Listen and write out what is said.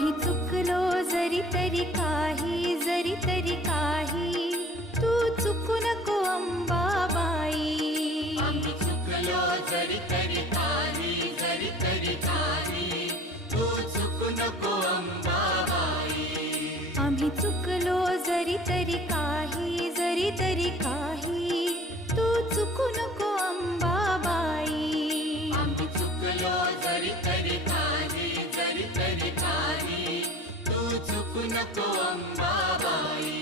आम्ही चुकलो जरी तरी काही, जरी तरी काही, तू चुकू नको अंबाबाई. आम्ही चुकलो जरी तरी काही, जरी तरी काही, तू चुकू नको अंबाबाई. आम्ही चुकलो जरी तरी काही, जरी तरी काही, तू चुकू नको अंबाबाई. आम्ही चुकलो जरी तरी काही, जरी तरी काही, तू चुकू नको अंबाबाई.